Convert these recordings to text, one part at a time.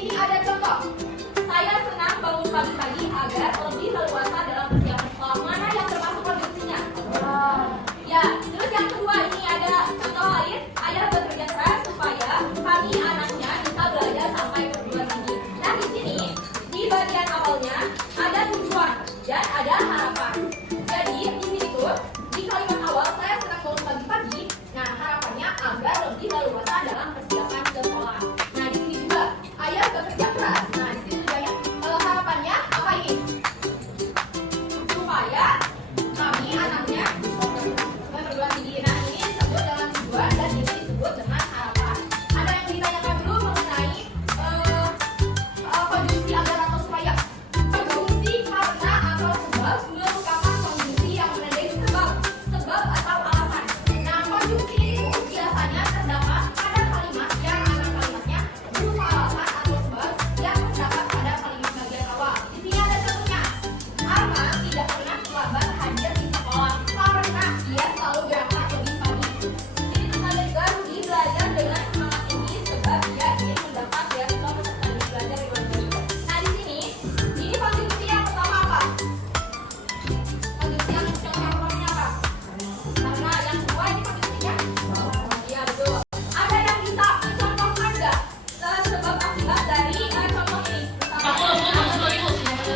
sini ada contoh. Saya senang bangun pagi-pagi agar lebih leluasa dalam persiapan sekolah. Mana yang termasuk konjungsinya? Ya, terus yang kedua ini ada contoh lain. Ayah bekerja keras supaya kami anaknya bisa belajar sampai perguruan tinggi. Nah, di sini di bagian awalnya ada tujuan dan ada harapan. Jadi di sini tuh di kalimat awal saya senang bangun pagi-pagi. Nah, harapannya agar lebih leluasa dalam persiapan ke sekolah. Nah, di sini juga ayah bekerja keras. Nah, di sini juga harapannya apa ini? Supaya kami anaknya perguruan tinggi. Nah, ini disebut dengan tujuan dan ini disebut dengan harapan. Ada yang ditanyakan dulu mengenai konjungsi agar atau supaya. Konjungsi karena atau sebab merupakan konjungsi yang menandai sebab atau alasan. Nah, konjungsi itu biasanya terdapat pada kalimat yang mana kalimatnya berupa alasan atau sebab yang terdapat pada kalimat bagian awal. Di sini ada contohnya. Arma tidak pernah terlambat hadir di sekolah karena dia selalu berangkat lebih pagi. Jadi tenaga juga Rudi belajar dengan semangat tinggi sebab dia ingin mendapat beasiswa peserta didik belajar di luar negeri. Nah, di sini ini konjungsi yang pertama apa? Konjungsi yang pertamanya apa? Karena yang kedua ini konjungsinya? Iya, betul. Ada yang bisa mencontohkan nggak sebab akibat dari contoh ini?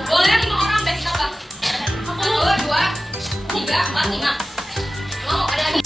Boleh 5 orang baik tambah. 1, 2, 3, 4, 5. Mau ada lagi?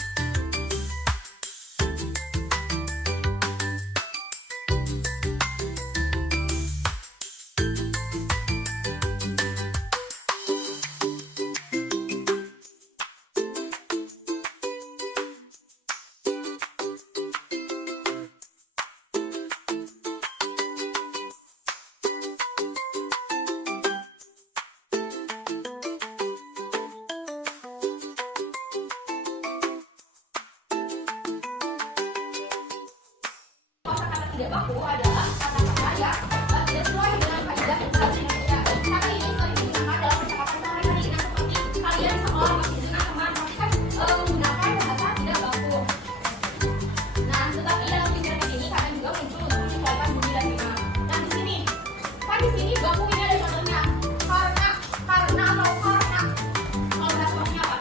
Kosakata tidak baku adalah kata-kata yang tidak sesuai dengan kaidah interaksi manusia. Kata ini sering digunakan dalam percakapan sehari-hari. Nah, seperti kalian di sekolah masih dengan teman, pasti kan menggunakan bahasa tidak baku. Nah, tetapi dalam pikiran ini kadang juga muncul untuk menyesuaikan bunyi dan rima. Nah, di sini, kan di sini baku ini ada contohnya. Karena atau karena. Kalau bahasa bakunya apa?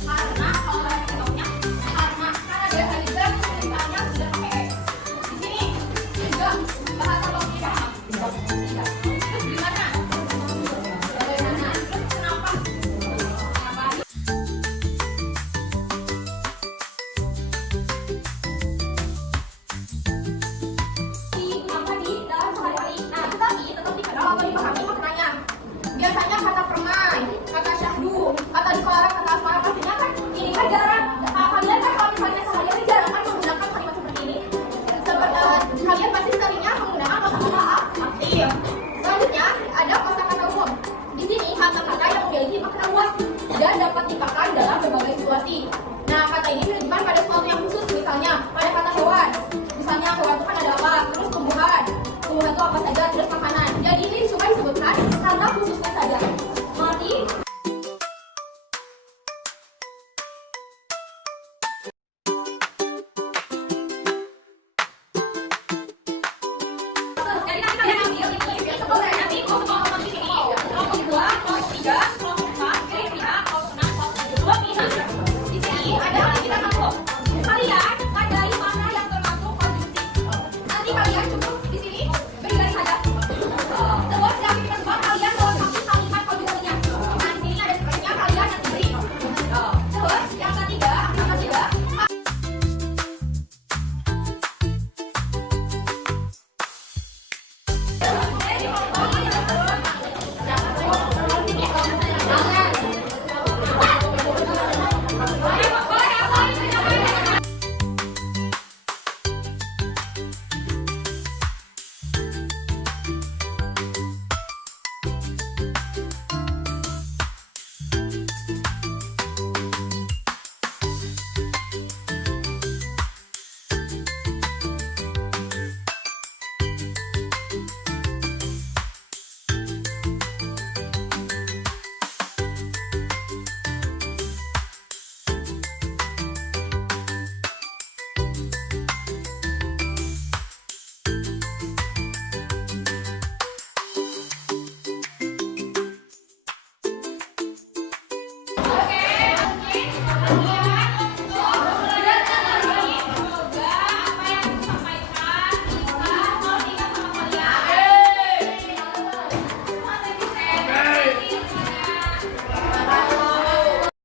Karena, kalau bahasa bakunya karena biasa juga tulisannya sudah pakai bahasa bakunya paham? Tidak. Terus gimana? Bagaimana? Terus kenapa? Digunakan di dalam sehari-hari. Nah, tetapi tetap dikenal atau dipahami maknanya. Biasanya kata permai, kata syahdu, kata diklarang, kata asmara, pastinya kan ini kan jarang. Kalian kan kalau misalnya sehari-hari jarang kan menggunakan kalimat seperti ini. Kalian pasti seringnya menggunakan kosakata aktif. Selanjutnya ada kosakata umum. Di sini kata-kata yang memiliki makna luas dan dapat dipakai dalam berbagai situasi. Nah, kata ini ditujukan pada sesuatu yang khusus, misalnya pada kata hewan. Misalnya hewan itu kan ada apa? Terus tumbuhan. Tumbuhan itu apa saja? Terus makanan. Jadi ini cuma disebutkan karena khususnya saja. Mengerti? Jadi nanti kalian ambil ini, nanti kelompok di sini, kelompok kedua, kelompok ketiga.